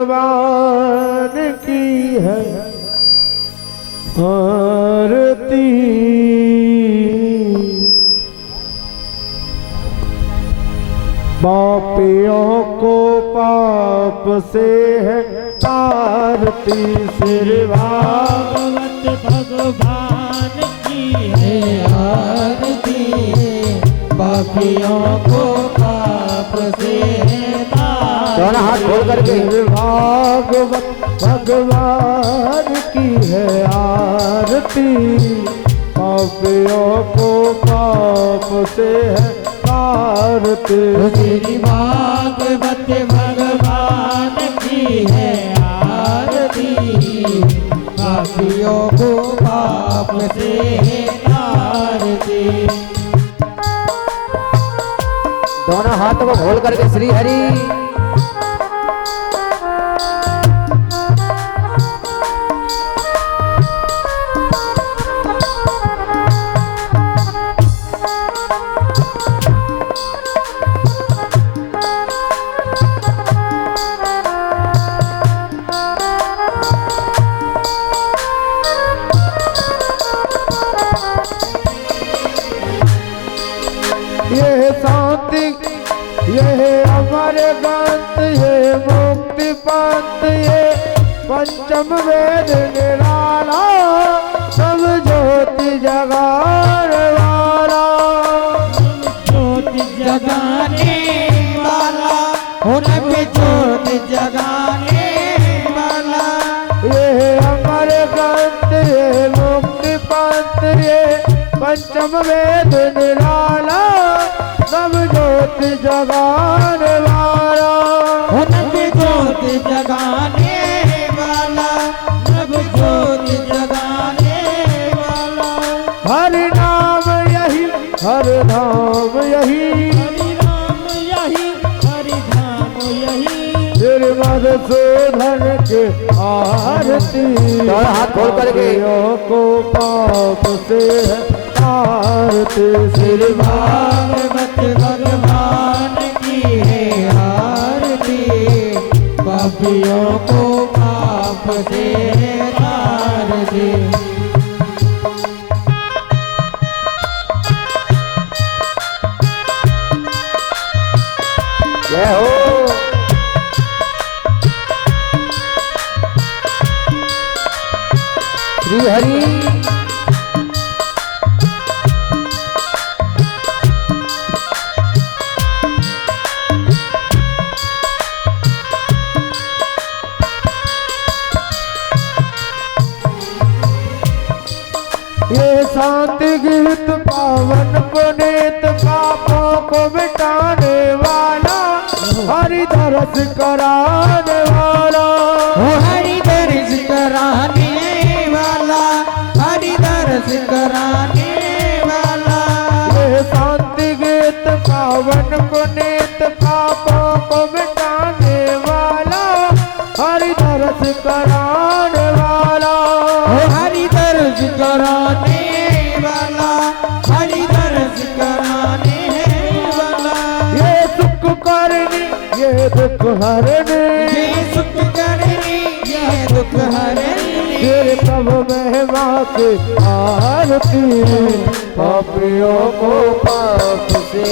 भगवान की है आरती। पापियों को पाप से है आरती। श्री भागवत भगवान की है आरती। पापियों को पाप से है दोनों हाथ खोल करके भागवत भगवान की है आरती। पापियों को पाप से है आरती। श्री भागवत भगवान की है आरती। पापियों को पाप से है आरती। दोनों हाथों को खोल करके श्री हरि। ये शांति ये अमर गंत ये मुक्ति पंथ ये पंचम वेद निराला सब ज्योति जगाने वाला। ज्योति जगाने वाला उनमें ज्योति जगाने वाला। ये अमर गंत ये मुक्ति पंथ ये पंचम वेद निराला सब ज्योति जगाने वाला। उनमें ज्योति जगाने वाला सब ज्योति जगाने वाला। हरि नाम यही हरि धाम यही हरि नाम यही हरि धाम यही। श्री मधुसूदन के आरती। हाथ खोल करके को पाप से है आरती। श्री भागवत भगवान की है आरती। पापियों को पाप से है आरती। जय हो। श्री हरि। ये शांति गीत पावन पुनीत पापों को मिटाने वाला हरि दरस कराने वाला। हरि दर्श कराने वाला हरि दर्श कराने वाला। ये शांति गीत पावन पुनीत पापों को मिटाने वाला हरि दरस कराने वाला। हरि दर्श कराने वाला हरि दर्श कराने वाला। ये सुख करनी ये दुख हरनी ये सुख करनी ये दुख हरनी। तेरे प्रभु महिमा की आरती। पापियों को पाप से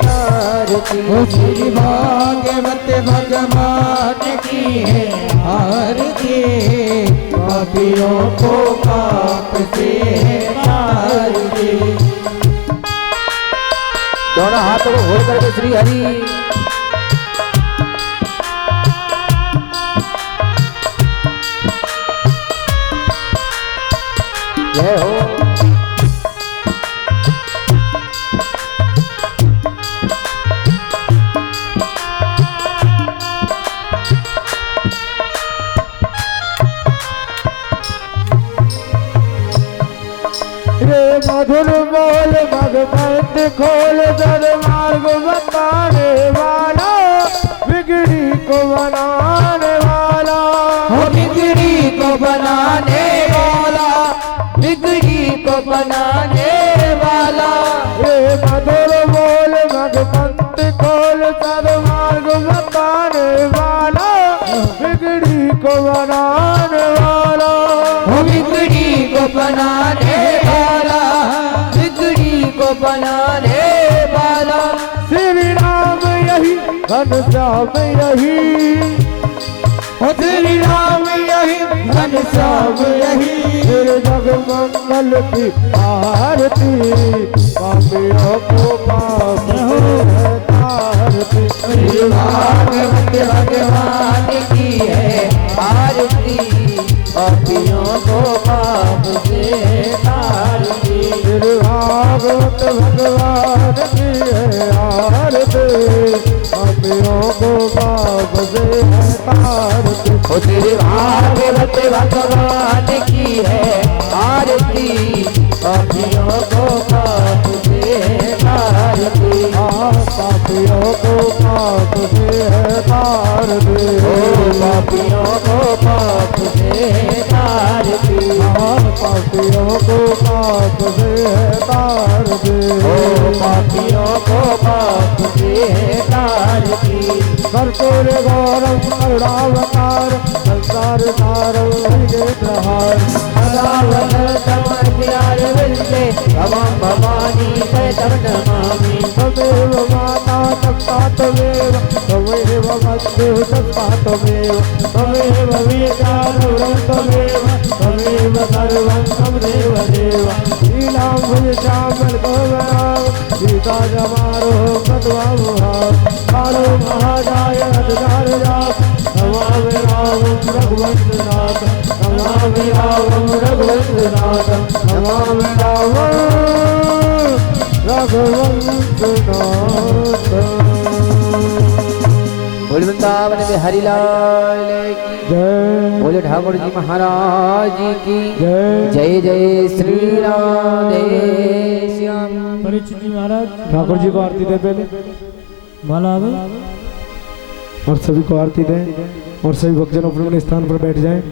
तारती। श्री भागवत भगवान की है आरती। पापियों को पाप से तारती। दोनों हाथों को खोल करके श्री हरि। जय हो। रे मधुर बोल भगवंत खोल सदमार्ग बताने वाला बिगड़ी को बनाने वाला। बिगड़ी को बनाने वाला बिगड़ी को बनाने वाला। रे मधुर बोल भगवंत खोल सदमार्ग बताने वाला। बिगड़ी को बनाने वाला, वो बिगड़ी को बनाने वाला, बिगड़ी को बनाने वाला। श्री राम यही घनश्याम यही, ओ श्री राम यही घनश्याम यही, तेरे जग मंगल की आरती, पापियों को पाप से तारती। श्री भागवत भगवान की है आरती, पापियों को पाप से तारती। श्री भागवत भगवान की है आरती, पापियों को पाप से तारती। ओ श्री भागवत भगवान की है आरती, पापियों को पाप से तारती। पापियों को पाप से तारती। ओ पापियों को पाप से तारती। पापियों को पाप से तारती। ओ पापियों को पाप से तारती। कर्पूर गौरव करुणावतार, संसार सारं हरिके प्रहार। सदावत समर्प्यार विल्ले, भवं भवानी सहितं नमामि। त्वमेव माता तथा त्वमेव, त्वमेव बन्धुः तथा त्वमेव, त्वमेव विद्यारूढं त्वमेव, त्वमेव सर्वं त्वमेव देव। लीलाम्बुजश्यामलकोमलां, सीताजमारोह कट्वामुहां, कालो महाजाय रथधारजात्, नमामि रामं रघुवंशनाथ, नमामि रामं रघुवंशनाथ, नमामि रामं रघुवंशनाथ। बोल वृंदावन बिहारी लाल की जय। बोले ठाकुर जी महाराज की जय। जय जय श्री राधे श्याम। परीक्षित जी महाराज ठाकुर जी को आरती दे पहले, माला आ गई। और सभी को आरती दें, और सभी भक्तजन अपने अपने स्थान पर बैठ जाएं।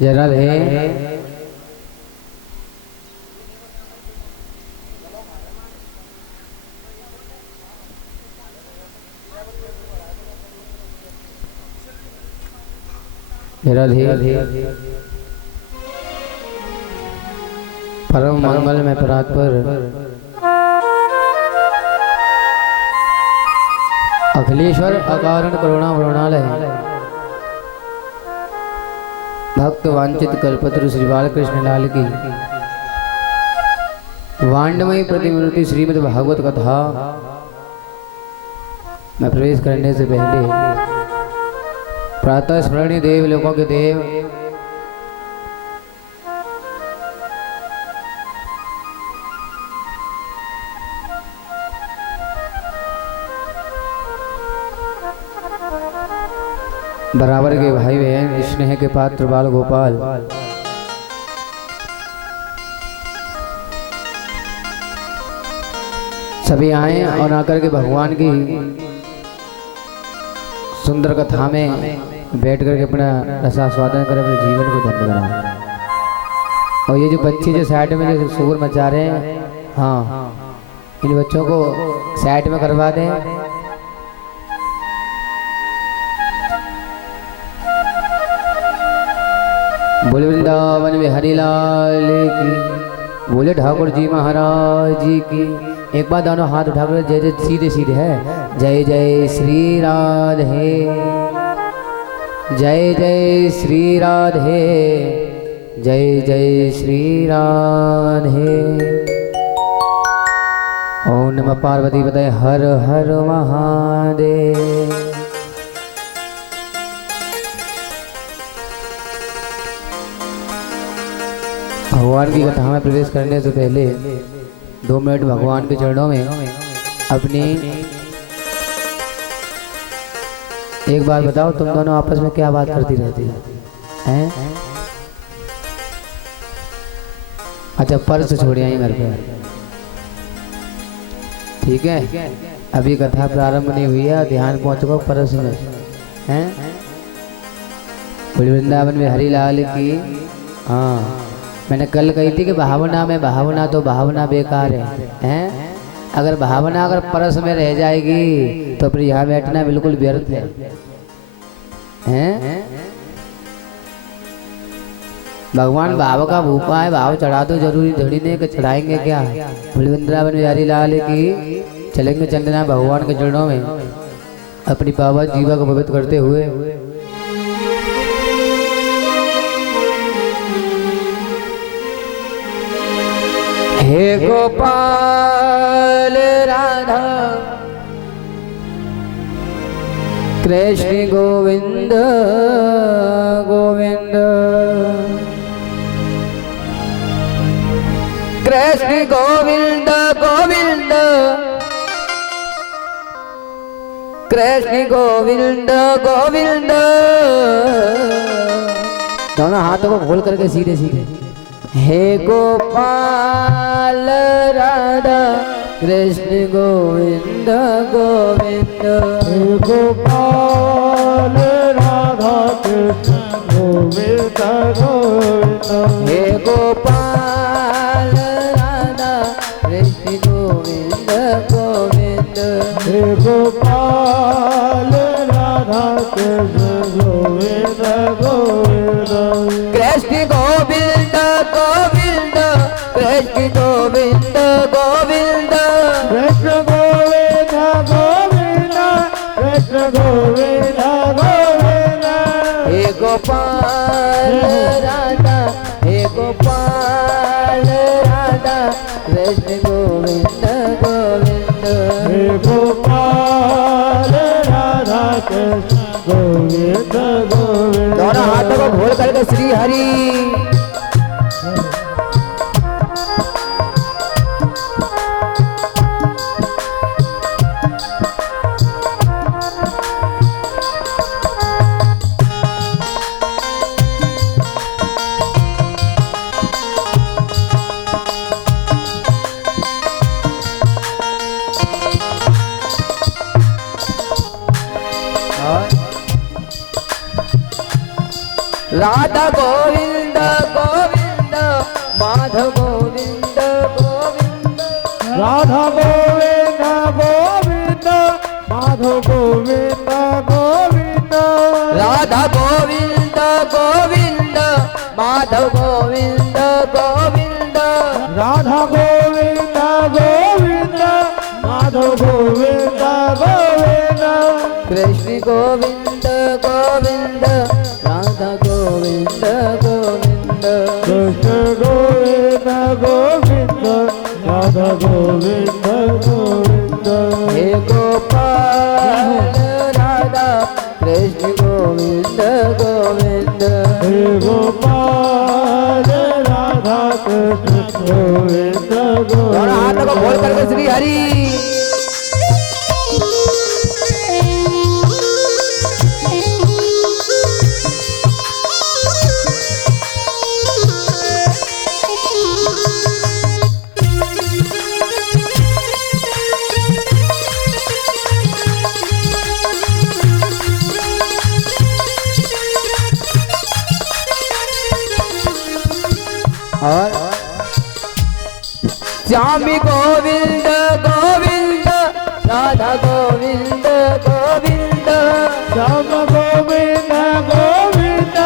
जय राधे। जय राधे। परम मंगल में परात पर अखिलेश्वर अकारण करुणा वरुणालय भक्त वांछित कल्पतरु श्री बालकृष्ण लाल की वांडमयी प्रतिमूर्ति श्रीमद् भागवत कथा में प्रवेश करने से पहले प्रातः स्मरणीय देव लोगों के देव बराबर के भाई बहन स्नेह के पात्र बाल गोपाल सभी आए और आकर के भगवान की सुंदर कथा में बैठ करके अपना रसास्वादन कर अपने जीवन को धन्य बनाए। और ये जो बच्चे जो साइड में जो शोर मचा रहे हैं, हाँ, इन बच्चों को साइड में करवा दें। बोले वृंदावन में हरिलाल की, बोले ठाकुर जी महाराज जी की। एक बार दोनों हाथ उठाकर जय जय सीधे सीधे है। जय जय श्री राधे, जय जय श्री राधे, जय जय श्री राधे। ओम नमः पार्वती पतये हर हर महादेव। भगवान की कथा में प्रवेश करने से पहले 2 मिनट भगवान के चरणों में अपनी एक बार बताओ, तुम दोनों आपस में क्या बात करती रहती हैं? अच्छा पर्स छोड़ आई घर पे, ठीक है। अभी कथा प्रारंभ नहीं हुई है, ध्यान पहुंच चुका पर्स में हैं। वृंदावन में हरिलाल की, हाँ मैंने कल कही थी कि भावना में भावना तो भावना बेकार है। अगर भावना अगर परस में रह जाएगी तो फिर यहाँ बैठना बिल्कुल व्यर्थ है हैं। भगवान भाव का भूपा है, भाव चढ़ा दो जरूरी धड़ी ने कि चढ़ाएंगे क्या। वृंदावन में हरिलाल की चलेंगे चंदना भगवान के चरणों में अपनी पावन जीवा को पवित्र करते हुए। हे गोपाल राधा कृष्ण गोविंद गोविंद, कृष्ण गोविंद गोविंद, कृष्ण गोविंद गोविंद। दोनों हाथों को खोल करके सीधे सीधे। हे गोपाल राधा कृष्ण गोविंद गोविंद, हे गोपाल राधा कृष्ण गोविंद गोविंद, हे गोपाल राधा कृष्ण गोविंद गोविंद, हे गोपाल राधा कृष्ण गोविंद गोविंद, कृष्ण गोविंद गोविंद, कृष्ण गोविंद गोविंद, कृष्ण गोविंद गोविंद, कृष्ण गोविंद गोविंद, हे गोपाल राधा, हे गोपाल राधा कृष्ण गोविंद गोविंद, हे गोपाल राधा कृष्ण गोविंद गोविंद। दोनों हाथों को खोल करके श्री हरि। राधा गोविंद गोविंद, माधव गोविंद गोविंद, राधा गोविंद गोविंद, माधव गोविंद गोविंद, राधा गोविंद गोविंद, माधव गोविंद गोविंद, राधा गोविंद गोविंद, माधव गोविंद गोविंद, कृष्ण गोविंद गोविंद, राधा गोविंद गोविंद, कृष्ण गोविंद गोविंद, राधा गोविंद गोविंद, हे गोपाल राधा कृष्ण गोविंद गोविंद, हे गोपाल राधा कृष्ण गोविंद दोनों हाथों को खोल गोविंद। करके श्री हरि। और श्यामी गोविंद गोविंद, राधा गोविंद गोविंद, श्याम गोविंद गोविंद,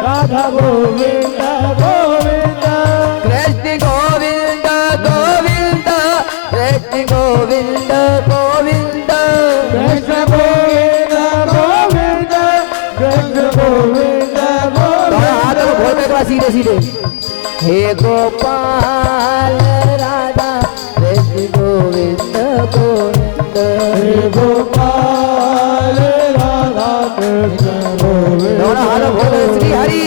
राधा गोविंद गोविंद, कृष्ण गोविंद गोविंद, कृष्ण गोविंद गोविंद, कृष्ण गोविंद गोविंद, कृष्ण गोविंद दोनों हाथों को खोल गोविंद। करके सीधे सीधे। हे गोपाल राधा कृष्ण गोविंद गोविंद, हे गोपाल राधा कृष्ण गोविंद दोनों हाथों को खोल करके श्री हरि।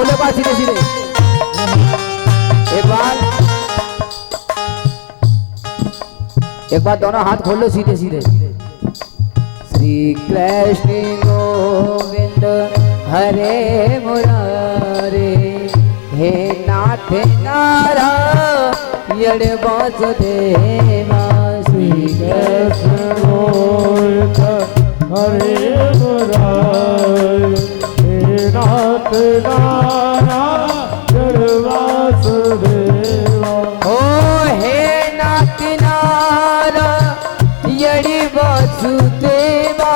खोलो बात सीधे सीधे एक बार दोनों हाथ खोल लो सीधे सीधे। श्री कृष्ण गोविंद हरे मुरारे हे नाथ नारायण वासुदेवा। श्री कृष्ण गोविंद हरे मुरारे हे नाथ नारायण वासुदेवा। ओ हे नाथ नारायण वासुदेवा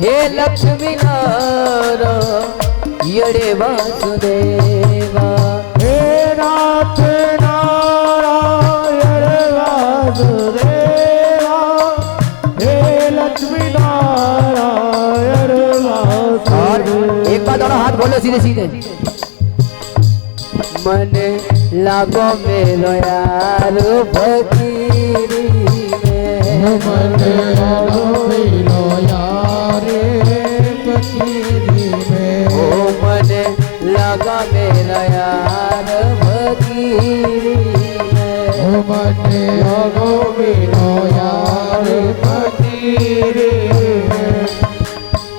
हे लक्ष्मी नारायण वासुदेवा। हे नाथ नारायण वासुदेवा हे लक्ष्मी नारायण वासुदेवा। एक बार दोनों हाथ बोलो सीधे सीधे। मन लागो मेरो यार फकीरी में। मन लागो मेरो यार फकीरी में। ओ मन लगा मेरा यार फकीरी में। ओ मन लागो मेरो यार फकीरी में।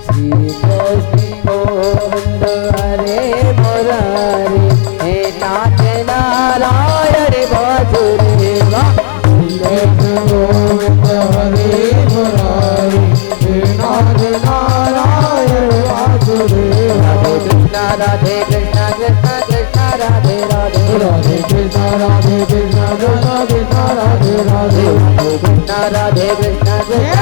श्री कृष्ण गोविंद हरे मुरारी हे नाथ नारायण वासुदेवा। श्री कृष्ण गोविंद हरे मुरारी हे नाथ नारायण वासुदेवा। राधे कृष्ण कृष्ण कृष्ण राधे राधे। राधे कृष्ण राधे कृष्ण कृष्ण कृष्ण राधे राधे। राधे कृष्ण कृष्ण कृष्ण राधे राधे।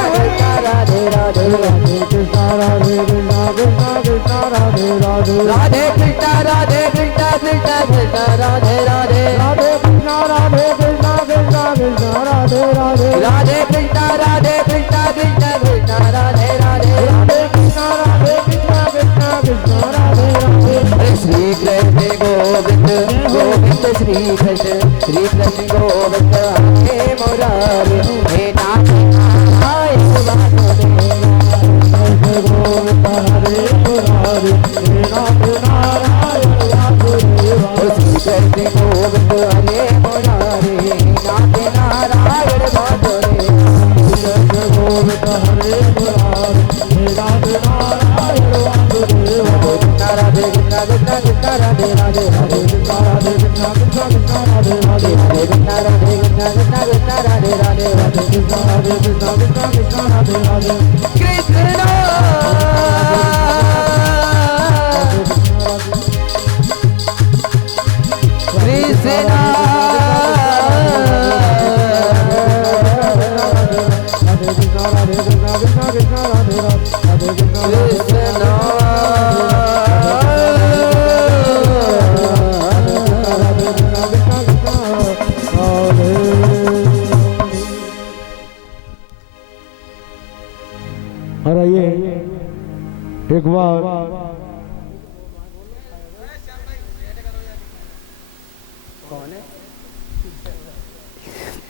राधे कृष्ण राधे कृष्ण कृष्ण कृष्ण राधे राधे। राधे कृष्ण राधे कृष्ण कृष्ण कृष्ण राधे राधे। राधे कृष्ण राधे कृष्ण कृष्ण कृष्ण राधे राधे। राधे कृष्ण राधे कृष्ण कृष्ण कृष्ण राधे राधे। राधे कृष्ण राधे कृष्ण कृष्ण कृष्ण राधे राधे। हरे श्री कृष्ण गोविंद गोविंद श्री कृष्ण गोविंद हरे मुरारी हे नाथ नारायण वासुदेवा। गोविंद हरे मुरारी हे नाथ नारायण वासुदेवा। श्री कृष्ण गोविंद हरे मुरारी नाथ नारायण वासुदेवा। गोविंद हरे मुरारी हे नाथ नारायण वासुदेवा। राधे कृष्ण कृष्ण कृष्ण राधे राधे। राधे कृष्ण राधे कृष्ण कृष्ण कृष्ण राधे राधे। राधे कृष्ण राधे कृष्ण कृष्ण कृष्ण राधे राधे। राधे कृष्ण राधे कृष्ण कृष्ण कृष्ण राधे राधे। कृष्ण और आइए एक बार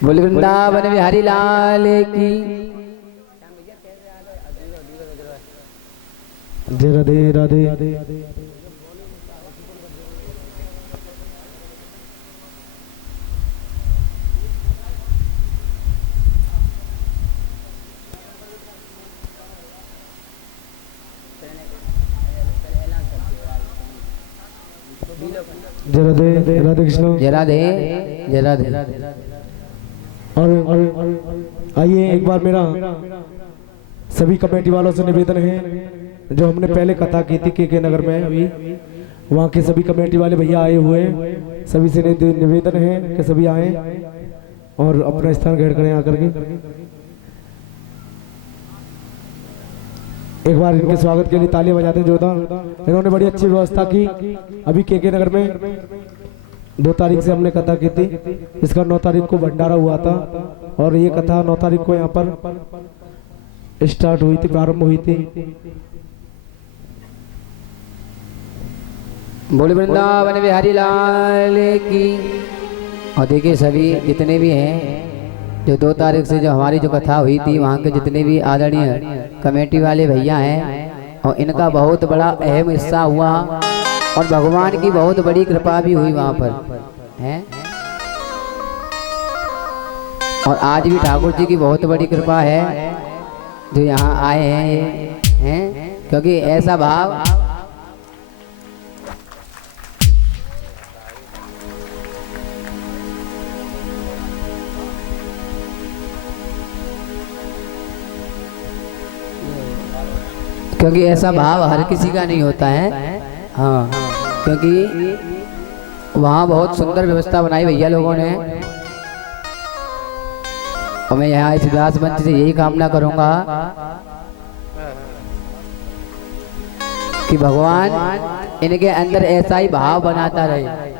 बोले वृंदावन बिहारी लाल की। जय राधे राधे। जय राधे राधे कृष्ण। जय राधे जय राधे। और आइए एक बार मेरा सभी कमेटी वालों से निवेदन है, जो हमने पहले कथा की थी के नगर में, अभी वहाँ के सभी कमेटी वाले भैया आए हुए, सभी से निवेदन है कि सभी आए और अपना स्थान ग्रहण करें आकर के। एक बार इनके स्वागत के लिए तालियां बजाते हैं जोरदार। इन्होंने बड़ी अच्छी व्यवस्था की। अभी के नगर में 2 तारीख से हमने कथा की थी, इसका 9 तारीख को भंडारा हुआ था और ये कथा 9 तारीख को यहाँ पर स्टार्ट हुई थी, प्रारंभ हुई थी। बोले वृंदावन बिहारी लाल की। और देखिए सभी जितने भी हैं, जो 2 तारीख से जो हमारी जो कथा हुई थी, वहाँ के जितने भी आदरणीय कमेटी वाले भैया हैं, और इनका बहुत बड़ा अहम हिस्सा हुआ और भगवान की बहुत बड़ी कृपा भी हुई वहां पर है। और आज भी ठाकुर जी की बहुत बड़ी कृपा है जो यहाँ आए हैं, क्योंकि ऐसा भाव क्योंकि ऐसा भाव हर किसी का नहीं होता है। हाँ, क्योंकि वहाँ बहुत सुंदर व्यवस्था बनाई भैया लोगों ने। और मैं यहाँ इस व्यास मंच से यही कामना करूँगा कि भगवान इनके अंदर ऐसा ही भाव बनाता रहे।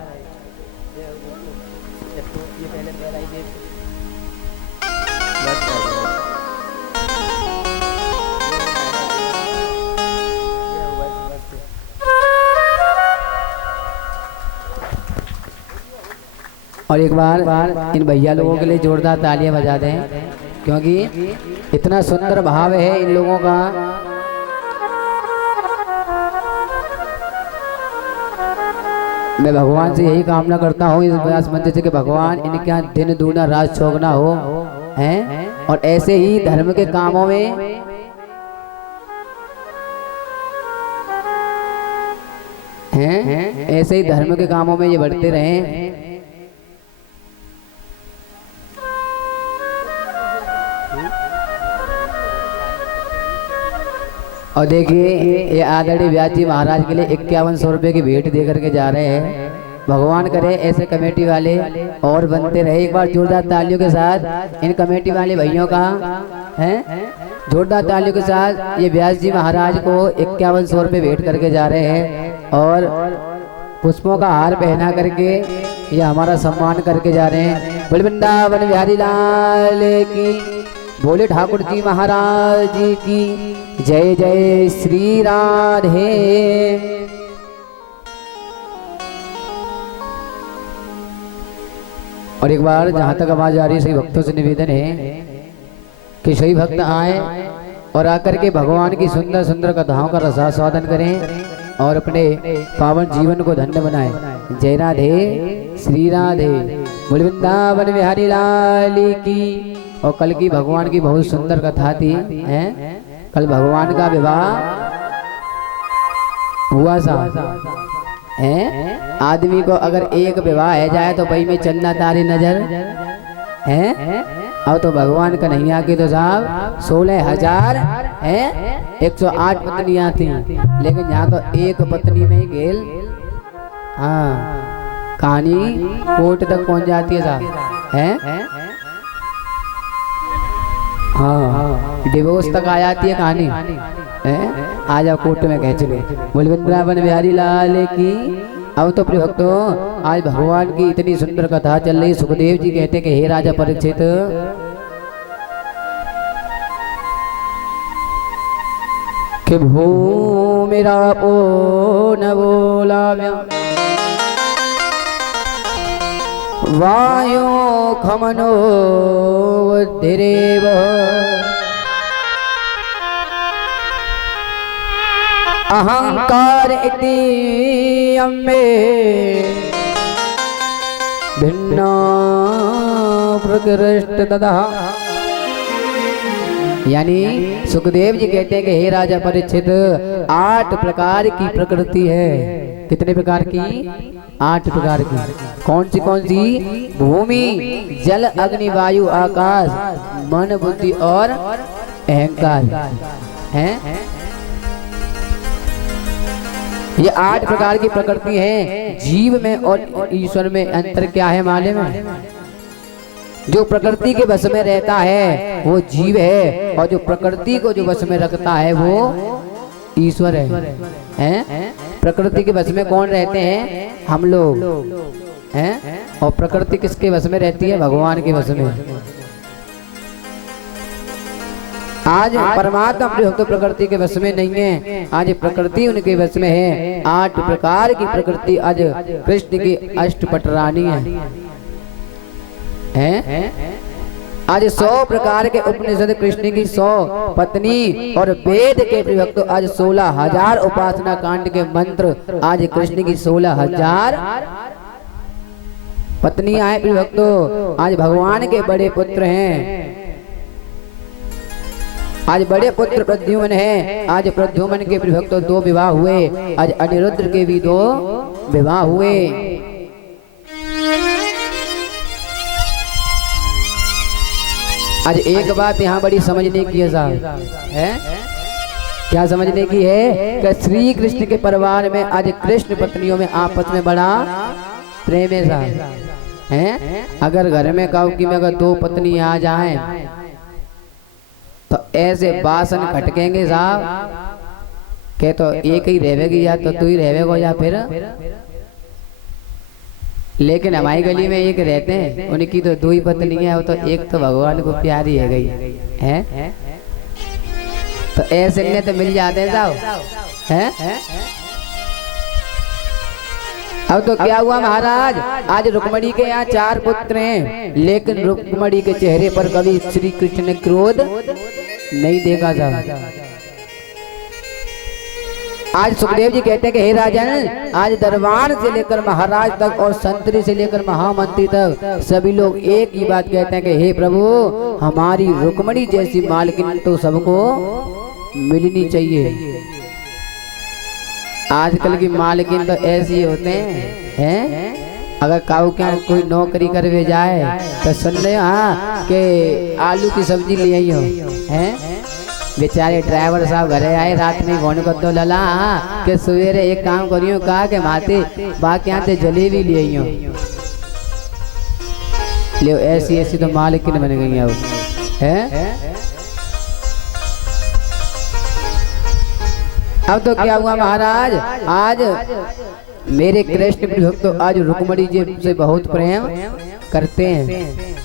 और एक बार इन भैया लोगों के लिए जोरदार तालियां बजा दें, क्योंकि इतना सुंदर भाव है इन लोगों का। मैं भगवान से यही कामना करता हूँ इस व्यास मंच से कि भगवान इनके यहाँ दिन दूना रात चौगुना हो हैं, और ऐसे ही धर्म के कामों में हैं, ऐसे ही धर्म के कामों में ये बढ़ते रहें। और देखिए ये आदरणीय व्यास जी महाराज के लिए 5100 रुपये की भेंट दे करके जा रहे हैं। भगवान करे ऐसे कमेटी वाले और बनते रहे। एक बार जोरदार तालियों के साथ इन कमेटी वाले भैयों का हैं, जोरदार तालियों के साथ ये व्यास जी महाराज को 5100 रुपये भेंट करके जा रहे हैं और पुष्पों का हार पहना करके ये हमारा सम्मान करके जा रहे हैं। बोल वृंदावन बिहारी लाल की, बोले ठाकुर जी महाराज जी की जय जय श्री राधे। और एक बार जहां तक आवाज आ रही है, सही भक्तों से निवेदन है कि सही भक्त आए और आकर के भगवान की सुंदर सुंदर कथाओं का रसास्वादन करें और अपने पावन जीवन को धन्य बनाएं। जय राधे श्री राधे, बोल वृंदावन बिहारी लाल की। और कल की भगवान की बहुत सुंदर कथा थी हैं। कल भगवान का विवाह हुआ सा है। आदमी को अगर एक विवाह है जाए तो भाई में चंदा तारी नजर है। अब तो भगवान का नहीं आके तो साहब 16,000 है, 108 पत्नियां थी, लेकिन यहाँ तो एक पत्नी में ही गेल। हाँ, कहानी कोर्ट तक पहुंच जाती है साहब है। हाँ, डिवोर्स तक आ जाती है कहानी है। आ जाओ कोर्ट में कह चले। बोल वृंदावन बिहारी लाल की। अब तो प्रिय भक्तों, आज भगवान की इतनी सुंदर कथा चल रही। सुखदेव जी कहते कि हे राजा परीक्षित, कि भूमिरा ओ न बोलाव्या वायो खमनो बुद्धिरेव अहंकार इति अम्मे भिन्ना प्रकृष्ट तदा। यानी सुखदेव जी कहते हैं कि हे राजा परीक्षित, 8 प्रकार की प्रकृति है। कितने प्रकार की? 8 प्रकार की। कौन सी? भूमि, जल, अग्नि, वायु, आकाश, मन, बुद्धि और अहंकार हैं। ये 8 प्रकार की प्रकृति है। जीव में और ईश्वर में अंतर क्या है मालूम है? जो प्रकृति के वश में रहता है वो जीव है, और जो प्रकृति को जो वश में रखता है वो ईश्वर है। प्रकृति के वश में कौन रहते हैं? हम लोग हैं। और प्रकृति किसके वश में रहती है? भगवान के वश में। आज परमात्मा तो प्रकृति के वश में नहीं है, आज प्रकृति उनके वश में है। 8 प्रकार की प्रकृति आज कृष्ण की अष्टपट रानी है। आज 100 प्रकार के उपनिषद, कृष्ण की 100 पत्नी और वेद के भक्तों आज 16,000 उपासना कांड के मंत्र, आज कृष्ण की 16,000 पत्नियां हैं भक्तों। आज भगवान के बड़े पुत्र हैं, आज बड़े पुत्र प्रद्युम्न हैं। आज प्रद्युम्न के भक्तों 2 विवाह हुए, आज अनिरुद्ध के भी 2 विवाह हुए। आज एक बात यहाँ बड़ी समझने की है साहब, है क्या समझने की है कि श्री कृष्ण के परिवार में आज कृष्ण पत्नियों में आपस में बड़ा प्रेम है साहब, हैं। अगर घर में कहो कि मैं अगर 2 पत्नी आ जाएं तो ऐसे बासन खटकेंगे साहब के तो एक ही रहेगी, या तो तू ही रहेगा या फिर। लेकिन हमारी गली में एक रहते हैं, उनकी तो 2 ही पत्नी है, वो तो एक तो भगवान को प्यारी है गई है, तो ऐसे लिए तो मिल जाते हैं साहब, हैं। अब तो क्या हुआ महाराज, आज रुक्मणी के यहाँ 4 पुत्र हैं, लेकिन रुक्मणी के चेहरे पर कभी श्री कृष्ण ने क्रोध नहीं देखा था। आज सुखदेव जी कहते हैं कि हे राजन, आज दरबार से लेकर महाराज तक और संतरी से लेकर महामंत्री तक सभी लोग एक ही बात कहते हैं कि हे प्रभु, हमारी रुक्मणी जैसी मालकिन तो सबको मिलनी चाहिए। आजकल की मालकिन तो ऐसी होते हैं, अगर काऊ क्या कोई नौकरी करवे जाए तो सुन रहे हो हाँ कि आलू की सब्जी ले आई हो, हैं। बेचारे ड्राइवर साहब घरे आए रात में फोन कर दो लला के सवेरे एक काम करियो कहा के माते बाकी यहाँ से जलेबी ले आई हो, ले ऐसी ऐसी तो मालकिन बन गई अब, हैं। अब तो क्या हुआ महाराज, आज मेरे कृष्ण भक्त तो आज रुक्मणी जी से बहुत प्रेम करते हैं,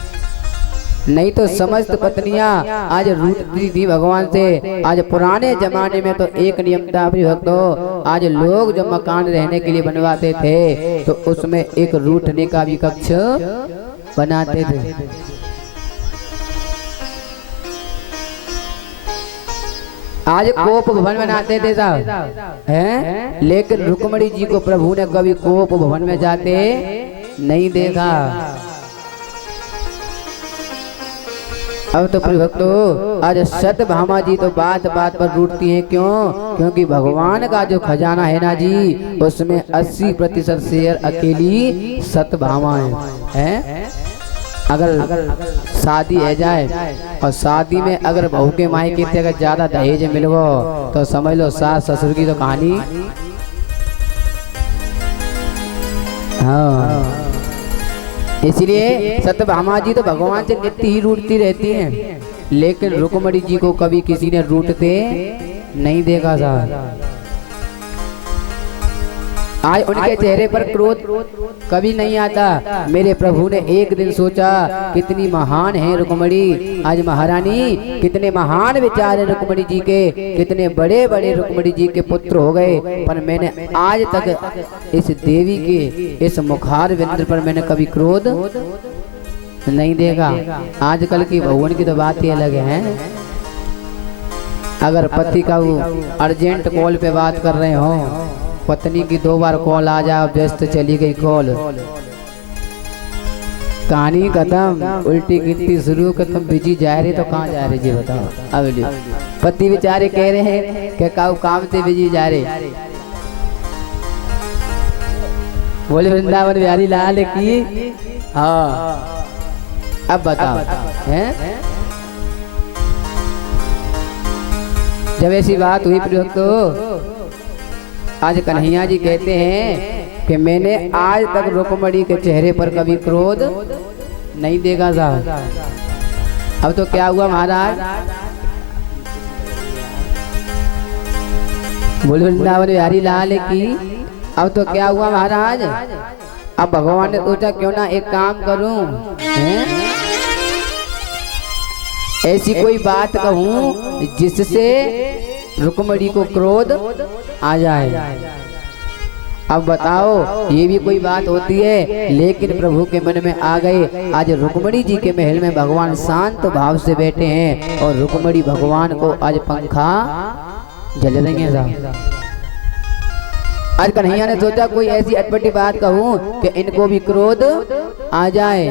नहीं तो समस्त पत्नियां आज रूठती थी भगवान से। आज पुराने जमाने में तो एक नियम था भक्तों, आज लोग जब मकान रहने के लिए बनवाते थे तो उसमें एक रूठने का भी कक्ष बनाते थे। आज कोप भवन बनाते थे साहब, हैं, लेकिन रुक्मणी जी को प्रभु ने कभी कोप भवन में जाते नहीं देखा। अब तो भक्तों आज सत्यभामा जी तो बात बात पर रूठती हैं, क्यों? क्योंकि भगवान का जो खजाना है ना जी, उसमें 80% शेयर अकेली सत्यभामा है। अगर शादी है जाए और शादी में अगर बहू के मायके से अगर ज्यादा दहेज मिलवो तो समझ लो सास ससुर की तो कहानी। हाँ, इसलिए सत्यभामा जी तो भगवान से नित्य ही रूठती रहती हैं, लेकिन रुक्मणी जी को कभी किसी ने रूठते नहीं देखा था। आज उनके चेहरे पर क्रोध कभी नहीं आता। मेरे प्रभु ने एक दिन सोचा कितनी महान है रुक्मणी, आज महारानी कितने महान विचार है रुक्मणी जी के, कितने बड़े बड़े रुक्मणी जी के पुत्र हो गए, पर मैंने आज तक इस देवी के इस मुखार बिंदु पर मैंने कभी क्रोध नहीं देखा। आजकल की बहुवन की तो बात ही अलग है। अगर पति का वो अर्जेंट कॉल पे बात कर रहे हो, पत्नी की 2 बार कॉल आ जाए, व्यस्त चली गई कॉल, कहानी खत्म, उल्टी गिनती शुरू कर तुम बिजी जा रहे तो कहाँ जा रहे जी बताओ। अब पति बेचारे कह रहे हैं कि काम से बिजी जा रहे, बोले वृंदावन बिहारी लाल की। हाँ अब बताओ हैं, जब ऐसी बात हुई तो आज कन्हैया जी कहते हैं कि मैंने आज तक रुक्मणी के चेहरे पर कभी क्रोध नहीं देखा था। अब तो क्या हुआ महाराज, बोले वृंदावन बिहारी लाल की। अब तो क्या हुआ महाराज, अब भगवान ने सोचा क्यों ना एक काम करूं, ऐसी कोई बात कहूं जिससे रुक्मणी को क्रोध आ जाए। अब बताओ ये भी कोई बात होती है। लेकिन प्रभु के मन में आ गए। आज रुक्मणी जी के महल में भगवान शांत भाव से बैठे हैं और रुक्मणी भगवान को आज पंखा जल रही है साहब। आज कन्हैया ने सोचा कोई ऐसी अटपटी बात कहूं कि इनको भी क्रोध आ जाए।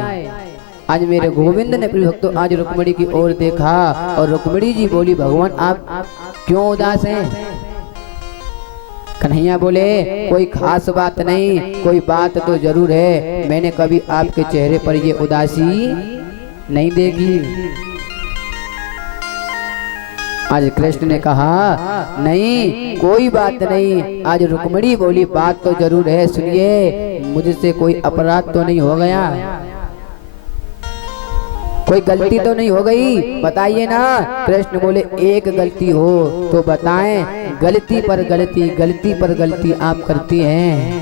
आज मेरे गोविंद ने प्रिय भक्तों आज रुक्मणी की ओर देखा और रुक्मणी जी बोली भगवान आप क्यों उदास हैं? कन्हैया बोले कोई खास बात नहीं, कोई बात तो जरूर है। मैंने कभी आपके चेहरे पर ये उदासी नहीं देखी। आज कृष्ण ने कहा नहीं कोई बात नहीं। आज रुक्मणी बोली बात तो जरूर है, सुनिए मुझसे कोई अपराध तो नहीं हो गया, कोई गलती तो नहीं हो गई, बताइए ना। कृष्ण बोले एक गलती हो तो बताएं। गलती पर गलती, गलती पर गलती आप करती हैं।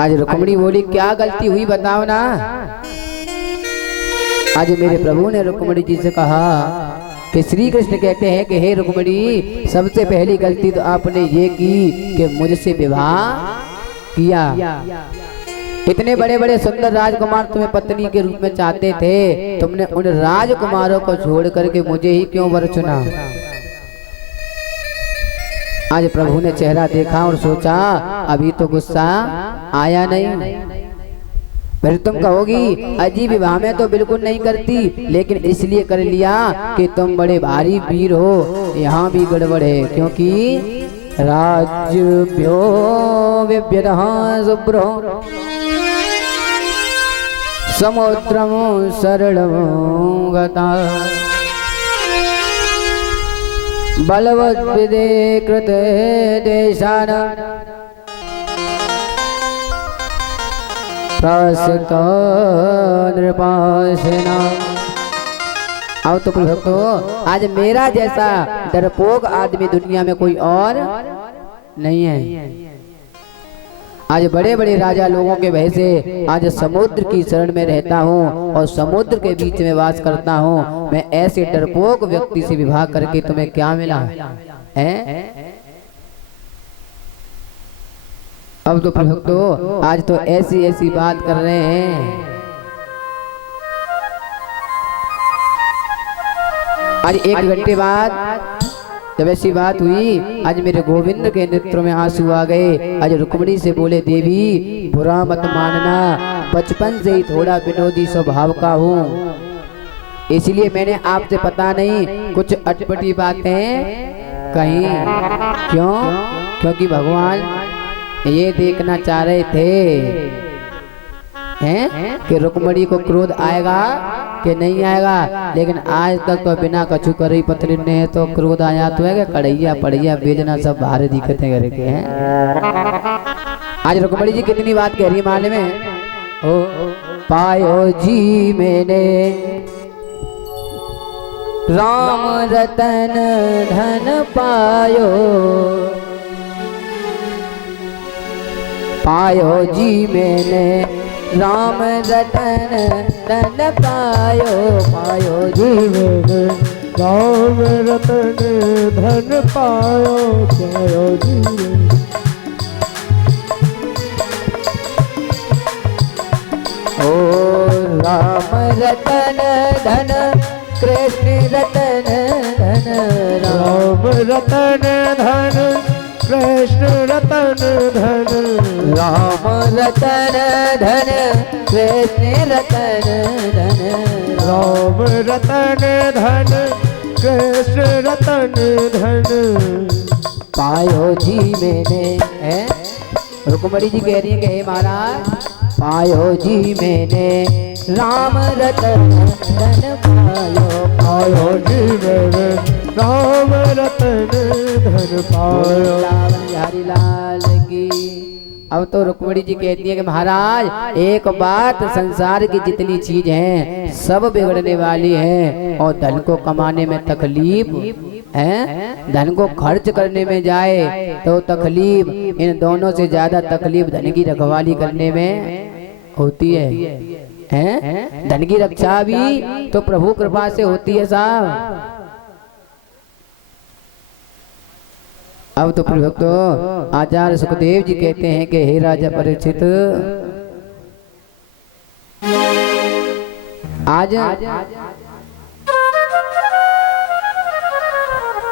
आज रुक्मणी बोली क्या गलती हुई बताओ ना। आज मेरे प्रभु ने रुक्मणी जी से कहा कि श्री कृष्ण कहते हैं कि हे रुक्मणी सबसे पहली गलती तो आपने ये की कि मुझसे विवाह किया। इतने बड़े बड़े सुंदर राजकुमार तुम्हें पत्नी के रूप में चाहते थे, तुमने उन राजकुमारों को छोड़ करके मुझे ही क्यों वर चुना। आज प्रभु ने चेहरा देखा और सोचा अभी तो गुस्सा आया नहीं। फिर तुम कहोगी अजी विवाह में तो बिल्कुल नहीं करती, लेकिन इसलिए कर लिया कि तुम बड़े भारी वीर हो। यहाँ भी गड़बड़ है क्योंकि राज्यो विव्यदः शुभ्रो समुद्रम सरलम गता बलवद्विदे कृते देशान प्रसिद्ध नृपासेना। आओ तो भक्तों आज मेरा जैसा डरपोक आदमी दुनिया में कोई और नहीं है। आज बड़े बड़े राजा लोगों के भय से आज समुद्र की शरण में रहता हूँ और समुद्र के बीच में वास करता हूँ। मैं ऐसे डरपोक व्यक्ति से विवाह करके तुम्हें क्या मिला है? अब तो भक्तों आज तो ऐसी ऐसी बात कर रहे हैं। आज एक घंटे बाद जब ऐसी बात हुई आज मेरे गोविंद के नेत्र में आंसू आ गए। आज रुक्मणी से बोले देवी बुरा मत मानना, बचपन से ही थोड़ा विनोदी स्वभाव का हूँ, इसलिए मैंने आपसे पता नहीं कुछ अटपटी बातें कहीं। क्यों? क्योंकि भगवान ये देखना चाह रहे थे हैं कि रुक्मणी को क्रोध आएगा कि नहीं आएगा। लेकिन आज तक तो बिना कछु करे पत्नी ने तो क्रोध आया तो है कि कढ़ैया पढ़ैया बेजना सब बाहर दिखते करके हैं। आज रुक्मणी जी कितनी बात कह रही है माले में। ओ पायो जी मैंने राम रतन धन पायो, पायो जी मैंने राम रतन धन पायो, पायो जी मैंने राम रतन धन पायो, पायो जी ओ राम रतन धन कृष्ण रतन धन, राम रतन धन कृष्ण रतन धन, राम रतन धन कृष्ण रतन धन, राम रतन धन कृष्ण रतन धन पायो जी मैंने है। रुक्मणी जी कह रही है कि हे महाराज पायो जी मैंने राम रतन धन पायो, पायो जी मैंने राम रतन धन पायो। हरि लाल की। अब तो रुक्मणी जी कहती है कि महाराज एक बात, संसार की जितनी चीज हैं सब बिगड़ने वाली हैं और धन को कमाने में तकलीफ है, धन को खर्च करने में जाए तो तकलीफ, इन दोनों से ज्यादा तकलीफ धन की रखवाली करने में होती है। धन की रक्षा भी तो प्रभु कृपा से होती है साहब। अब तो प्रिय भक्तों आचार्य सुखदेव जी कहते हैं कि हे राजा परीक्षित, आज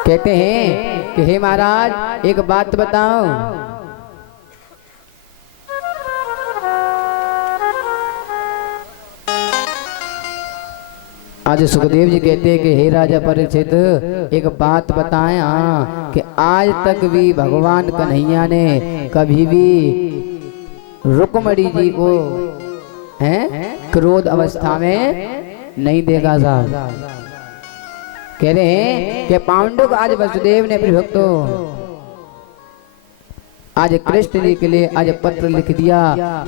कहते हैं कि हे महाराज एक बात बताओ, आज सुखदेव जी कहते हैं कि हे राजा परीक्षित एक बात बताएं, हाँ, कि आज तक भी भगवान कन्हैया ने कभी भी रुक्मणी जी को क्रोध अवस्था में नहीं देखा साहब। कह रहे हैं कि पांडु को आज वसुदेव ने भक्तों आज कृष्ण जी के लिए आज पत्र लिख दिया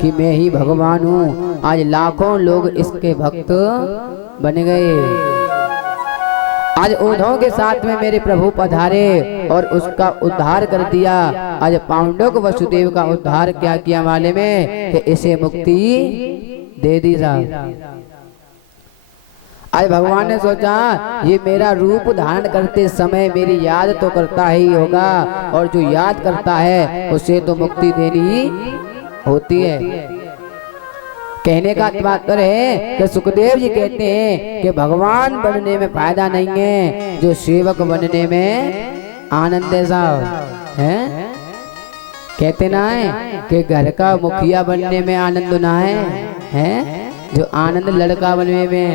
कि मैं ही भगवान हूँ। आज लाखों लोग इसके भक्त बन गए। आज उद्धव के साथ में मेरे प्रभु पधारे और उसका उद्धार कर दिया। आज पांडव को वसुदेव का उद्धार क्या किया माले में कि इसे मुक्ति दे दी साहब। आज भगवान ने सोचा ये मेरा रूप धारण करते समय मेरी याद तो करता ही होगा, और जो याद करता है उसे तो मुक्ति देनी होती है। कहने का तात्पर्य है कि सुखदेव जी कहते हैं कि भगवान बनने में फायदा नहीं है, जो सेवक बनने में आनंद है साहब। है कहते ना है कि घर का मुखिया बनने में आनंद ना है, जो आनंद लड़का बनने में।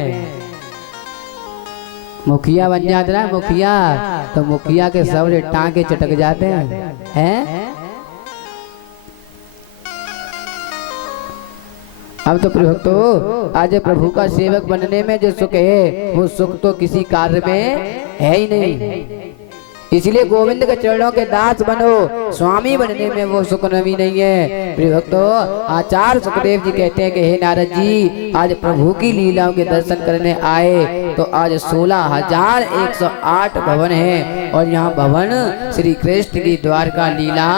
मुखिया बन जाते ना मुखिया, तो मुखिया के सब टांगे चटक जाते हैं। अब तो भक्तों आज प्रभु का सेवक बनने में जो सुख है वो सुख तो किसी कार्य में है ही नहीं। इसलिए गोविंद के चरणों के दास बनो, स्वामी बनने में वो सुख नवी नहीं है। प्रिय भक्तों आचार्य सुखदेव जी कहते हैं कि हे नारद जी आज प्रभु की लीलाओं के दर्शन करने आए तो आज 16,108 भवन है, और यहाँ भवन श्री कृष्ण की द्वारका लीला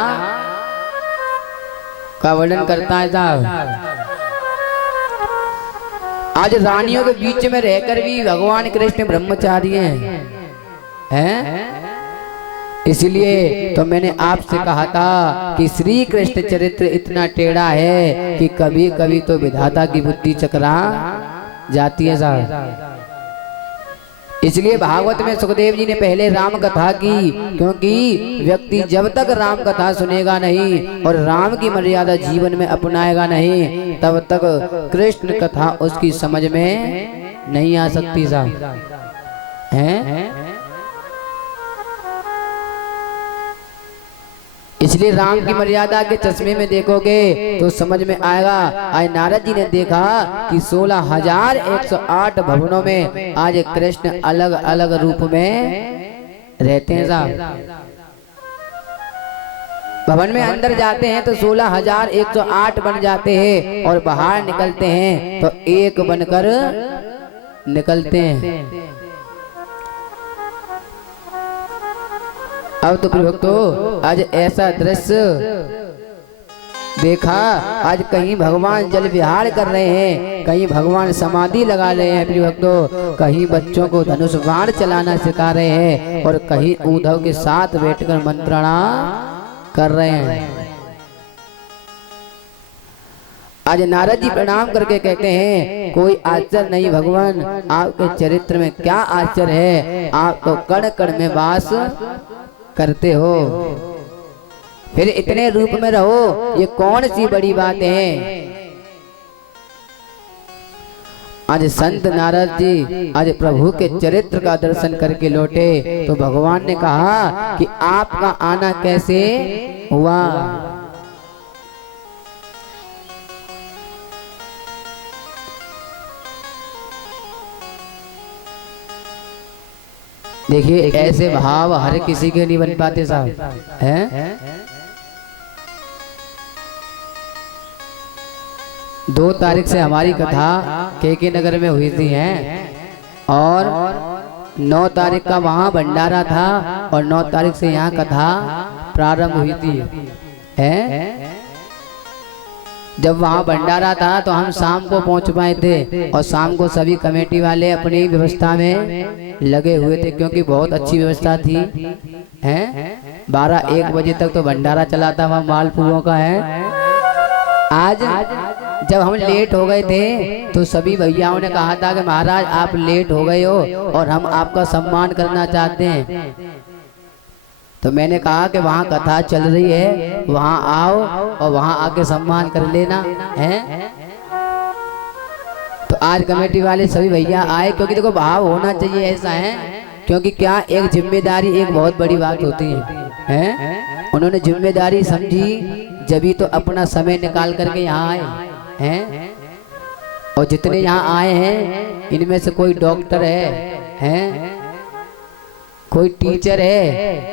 का वर्णन करता है साहब। आज रानियों के बीच में रहकर भी भगवान कृष्ण ब्रह्मचारी हैं। इसलिए तो मैंने आपसे कहा था कि श्री कृष्ण चरित्र इतना टेढ़ा है कि कभी कभी तो विधाता की बुद्धि चकरा जाती है साहब। इसलिए भागवत में सुखदेव जी ने पहले राम कथा की, क्योंकि व्यक्ति जब तक राम कथा सुनेगा नहीं और राम की मर्यादा जीवन में अपनाएगा नहीं तब तक कृष्ण कथा उसकी समझ में नहीं आ सकती साहब। हैं इसलिए राम की मर्यादा के चश्मे में देखोगे तो समझ में आएगा। आज नारद जी ने देखा कि 16,108 भवनों में आज कृष्ण अलग अलग रूप में रहते हैं साहब। भवन में अंदर जाते हैं तो 16,108 बन जाते हैं, और बाहर निकलते हैं तो एक बनकर निकलते हैं। अब तो भक्तों आज ऐसा दृश्य देखा, आज कहीं भगवान जल विहार कर रहे हैं, कहीं भगवान समाधि लगा रहे हैं प्रिय भक्तों, कहीं बच्चों को धनुष बाण चलाना सिखा रहे हैं, और कहीं उद्धव के साथ बैठकर मंत्रणा कर रहे हैं। आज नारद जी प्रणाम करके कहते हैं कोई आश्चर्य नहीं भगवान, आपके चरित्र में क्या आश्चर्य है, आप तो कण कण में वास करते हो, फिर इतने रूप में रहो, ये कौन सी बड़ी बात है। आज संत नारद जी आज प्रभु के चरित्र का दर्शन करके लौटे तो भगवान ने कहा कि आपका आना कैसे हुआ। देखिए ऐसे भाव हर किसी के नहीं बन पाते साहब। हैं 2 तारीख से हमारी कथा के नगर में हुई थी और 9 तारीख का वहाँ भंडारा था, और 9 तारीख से यहाँ कथा प्रारंभ हुई थी। जब वहाँ भंडारा था तो हम शाम को पहुँच पाए थे और शाम को सभी कमेटी वाले अपनी व्यवस्था में लगे हुए थे, क्योंकि बहुत अच्छी व्यवस्था थी। हैं 12-1 बजे तक तो भंडारा चला था वहाँ मालपुओं का। है आज जब हम लेट हो गए थे तो सभी भैयाओं ने कहा था कि महाराज आप लेट हो गए हो और हम आपका सम्मान करना चाहते हैं। तो मैंने कहा कि वहाँ कथा चल रही है, वहाँ आओ और वहाँ आके सम्मान कर लेना है। तो आज कमेटी वाले सभी भैया आए, क्योंकि देखो भाव होना चाहिए ऐसा है, क्योंकि क्या एक जिम्मेदारी एक बहुत बड़ी बात होती है। उन्होंने जिम्मेदारी समझी जब तो अपना समय निकाल करके यहाँ आए हैं। और जितने यहाँ आए हैं इनमें से कोई डॉक्टर है, कोई टीचर है,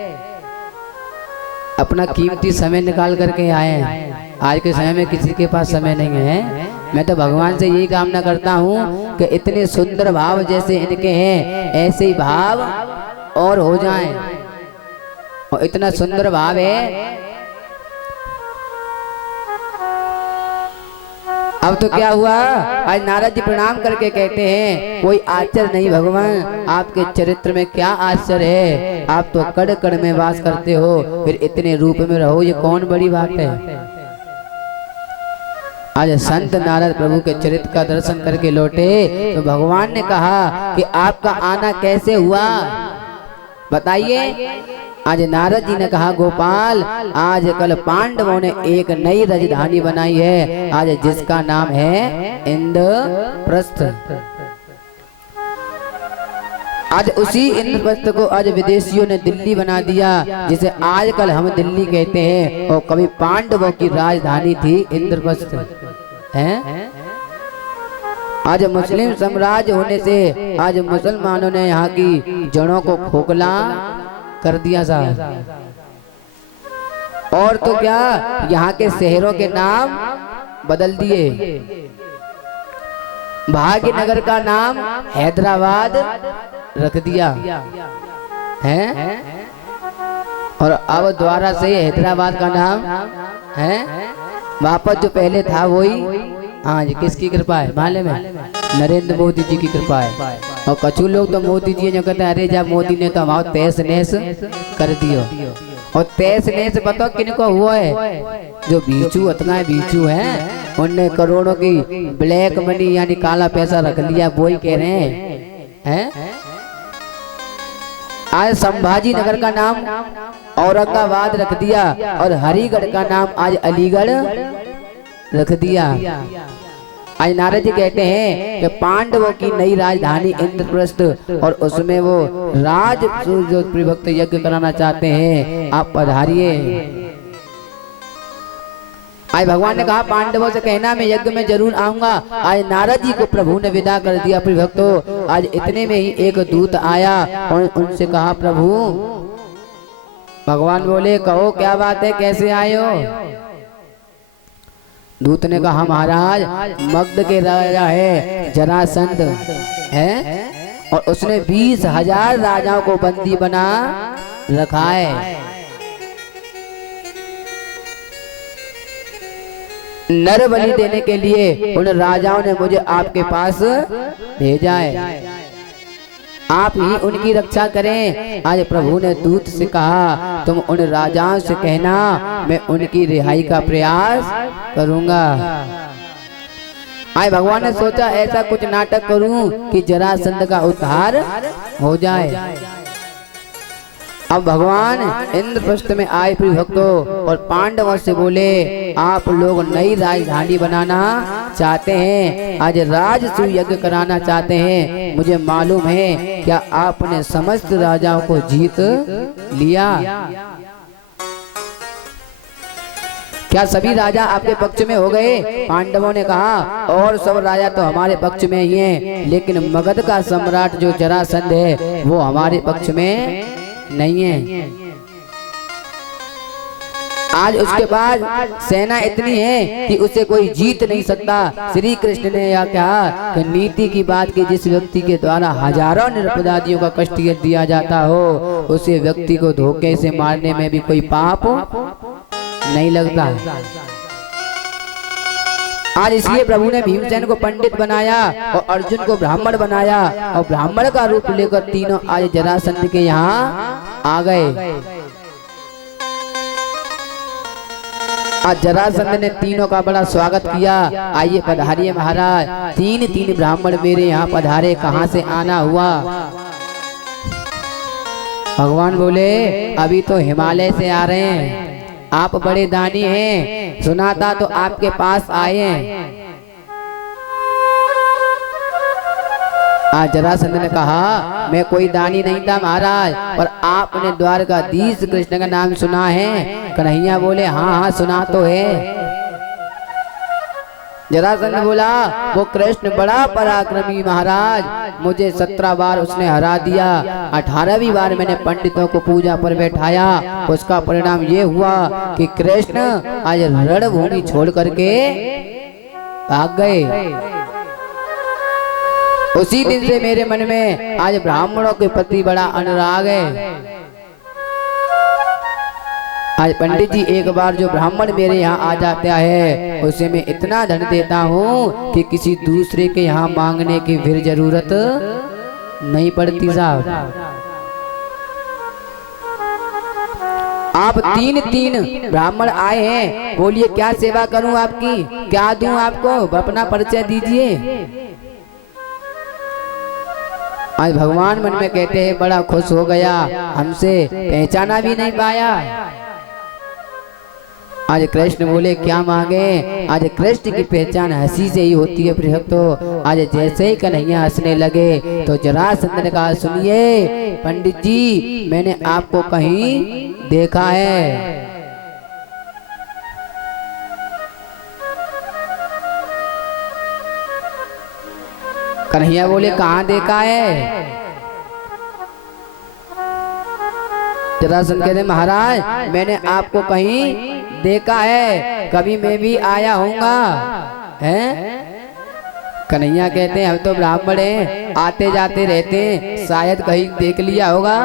अपना कीमती समय निकाल करके आए हैं। आज के समय में किसी के पास समय नहीं है। मैं तो भगवान से यही कामना करता हूँ कि इतने सुंदर भाव जैसे इनके हैं ऐसे ही भाव और हो जाएं। और इतना सुंदर भाव है। अब तो क्या हुआ, आज नारद जी प्रणाम करके कहते हैं कोई आश्चर्य नहीं भगवान, आपके चरित्र में क्या आश्चर्य है। आप तो कण कण में वास करते हो, फिर इतने रूप में रहो, ये कौन बड़ी बात है। आज संत नारद प्रभु के चरित्र का दर्शन करके लौटे तो भगवान ने कहा कि आपका आना कैसे हुआ बताइए। आज नारद जी ने कहा गोपाल आज कल पांडवों ने एक नई राजधानी बनाई है, आज जिसका नाम है इंद्रप्रस्थ। आज उसी इंद्रप्रस्थ को आज विदेशियों ने दिल्ली बना दिया, जिसे आजकल हम दिल्ली कहते हैं। और कभी पांडवों की राजधानी थी इंद्रप्रस्थ है। आज मुस्लिम साम्राज्य होने से आज मुसलमानों ने यहाँ की जड़ों को खोखला कर दिया साहब। और तो क्या यहाँ के शहरों के नाम बदल दिए। भाग्यनगर का नाम हैदराबाद रख दिया है। और अब दोबारा से हैदराबाद का नाम है, वापस जो पहले था वही। हाँ जी, किसकी कृपा है मालूम है? नरेंद्र मोदी जी की कृपा है। और कछु लोग तो मोदी जी जो कहते हैं अरे जब मोदी ने तो हमारा तहस नहस कर दियो। और तहस नहस बताओ किनको हुआ है? जो बीचू अतना बीचू है, उनने करोड़ों की ब्लैक मनी यानी काला पैसा रख लिया, वो ही कह रहे हैं। आज संभाजी नगर का नाम औरंगाबाद रख दिया और हरिगढ़ का नाम आज अलीगढ़ रख दिया। आज नारद जी कहते हैं कि पांडवों की नई राजधानी इंद्रप्रस्थ और उसमें वो राज जो भक्त यज्ञ कराना चाहते हैं, आप पधारिए। आज भगवान ने कहा पांडवों से कहना मैं यज्ञ में जरूर आऊंगा। आज नारद जी को प्रभु ने विदा कर दिया। प्रिय भक्तों, आज इतने में ही एक दूत आया और उनसे कहा प्रभु, भगवान बोले कहो क्या बात है, कैसे आए हो? दूत ने कहा महाराज मगध के राजा है जरासंध है, और उसने 20,000 राजाओं को बंदी बना रखा है। नर बलि देने के लिए उन राजाओं ने मुझे आपके पास भेजा है, आप ही उनकी रक्षा करें। आज प्रभु ने दूत से कहा तुम उन राजाओं से कहना मैं उनकी रिहाई का प्रयास करूंगा। आज भगवान ने सोचा ऐसा कुछ नाटक करूं कि जरासंध का उद्धार हो जाए। अब भगवान इंद्रप्रस्थ में आए प्रिय भक्तों और पांडवों से बोले आप लोग नई राजधानी बनाना चाहते हैं, आज राजसूय यज्ञ कराना चाहते हैं। मुझे मालूम है क्या आपने समस्त राजाओं को जीत लिया? क्या सभी राजा आपके पक्ष में हो गए? पांडवों ने कहा और सब राजा तो हमारे पक्ष में ही हैं, लेकिन मगध का सम्राट जो जरासंध है वो हमारे पक्ष में नहीं है। आज उसके पास सेना इतनी है कि उसे कोई जीत नहीं सकता। श्री कृष्ण ने यह कहा कि नीति की बात की जिस व्यक्ति के द्वारा हजारों निरपराधियों का कष्ट दिया जाता हो, उसे व्यक्ति को धोखे से मारने में भी कोई पाप नहीं लगता। आज इसलिए प्रभु ने भीमसेन को पंडित बनाया और अर्जुन को ब्राह्मण बनाया और ब्राह्मण का रूप लेकर तीनों आज जरासंध के यहाँ आ गए। आज जरासंध ने तीनों का बड़ा स्वागत किया। आइए पधारिए महाराज, तीन तीन ब्राह्मण मेरे यहाँ पधारे, कहाँ से आना हुआ? भगवान बोले अभी तो हिमालय से आ रहे हैं, आप बड़े दानी हैं, सुना था तो आपके पास आए हैं। आज जरासंध ने कहा मैं कोई दानी नहीं था महाराज, पर आपने द्वारकाधीश कृष्ण का नाम सुना है? कन्हैया बोले हाँ हाँ सुना तो है। जरासंध बोला वो कृष्ण बड़ा पराक्रमी महाराज, मुझे 17 बार उसने हरा दिया, 18वीं बार मैंने पंडितों को पूजा पर बैठाया, उसका परिणाम ये हुआ कि कृष्ण आज रणभूमि छोड़ करके भाग गए। उसी दिन से मेरे मन में आज ब्राह्मणों के प्रति बड़ा अनुराग है। आज पंडित जी एक बार जो ब्राह्मण मेरे यहाँ आ जाता है उसे मैं इतना धन देता हूँ कि किसी दूसरे के यहाँ मांगने की फिर जरूरत नहीं पड़ती साहब। आप तीन तीन ब्राह्मण आए हैं, बोलिए क्या सेवा करूं आपकी, क्या दूं आपको, अपना परिचय दीजिए। आज भगवान मन में कहते हैं बड़ा खुश हो गया, हमसे पहचाना भी नहीं पाया। आज कृष्ण बोले क्या मांगे? आज कृष्ण की पहचान हंसी से ही होती है प्रिय। तो आज जैसे ही कन्हैया हंसने लगे तो जरासंध ने कहा सुनिए पंडित जी, मैंने आपको कहीं देखा है। कन्हैया बोले कहाँ देखा है? जरासंध कहते महाराज मैंने आपको कहीं देखा है, कभी मैं भी आया हूँगा। हैं? कन्हैया कहते हैं हम तो ब्राह्मण हैं, आते जाते रहते हैं, शायद कहीं देख लिया होगा।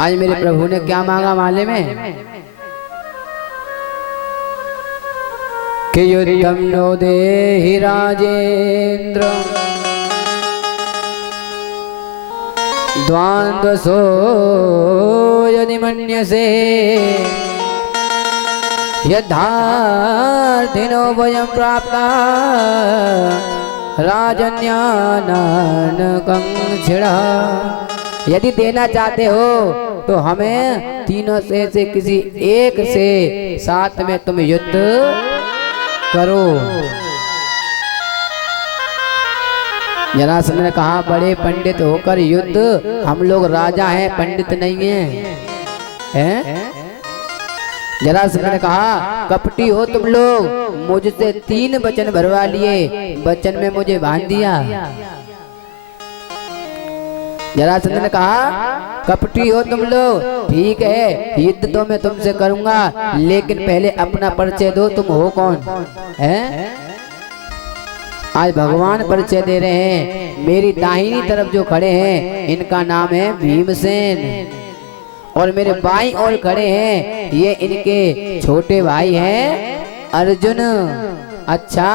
आज मेरे प्रभु ने क्या मांगा मालूम है? कि युद्धम नो देहि राजेंद्र द्वांद्वसो यदि मन्यसे यद्धार्थिनो वयं प्राप्ता राजन्यानकं छिड़ा। यदि देना चाहते हो तो हमें तीनों से किसी एक से साथ में तुम युद्ध करो। जरासंध ने कहा बड़े पंडित होकर युद्ध, हम लोग राजा हैं पंडित नहीं हैं। जरासंध ने कहा कपटी हो तुम लोग, मुझसे 3 वचन भरवा लिए, वचन में मुझे बांध दिया। जरासंध ने कहा कपटी हो तुम लोग, ठीक है युद्ध तो मैं तुमसे करूंगा, लेकिन पहले अपना परिचय दो, तुम हो कौन है? आज भगवान परिचय दे रहे हैं। मेरी दाहिनी तरफ जो खड़े हैं इनका नाम है भीमसेन, और मेरे बाईं ओर खड़े हैं ये इनके छोटे भाई हैं अर्जुन। अच्छा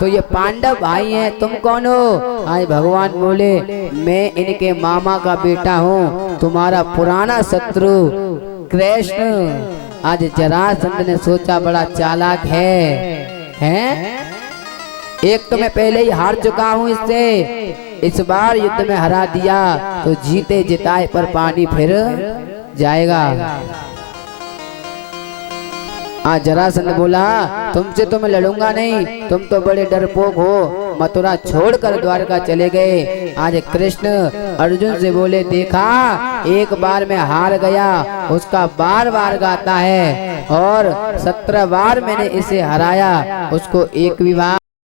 तो ये पांडव भाई हैं, तुम कौन हो? आज भगवान बोले मैं इनके मामा का बेटा हूँ, तुम्हारा पुराना शत्रु कृष्ण। आज जरासंध ने सोचा बड़ा चालाक है? एक तो मैं पहले ही हार चुका हूँ इससे, इस बार युद्ध में हरा दिया तो जीते जिताए पर पानी फिर जाएगा। आज जरासंध बोला तुमसे तो मैं लड़ूंगा नहीं, तुम तो बड़े डरपोक हो, मथुरा छोड़कर द्वारका चले गए। आज कृष्ण अर्जुन से बोले देखा एक बार मैं हार गया, उसका बार बार गाता है, और 17 बार मैंने इसे हराया, उसको एक भी बार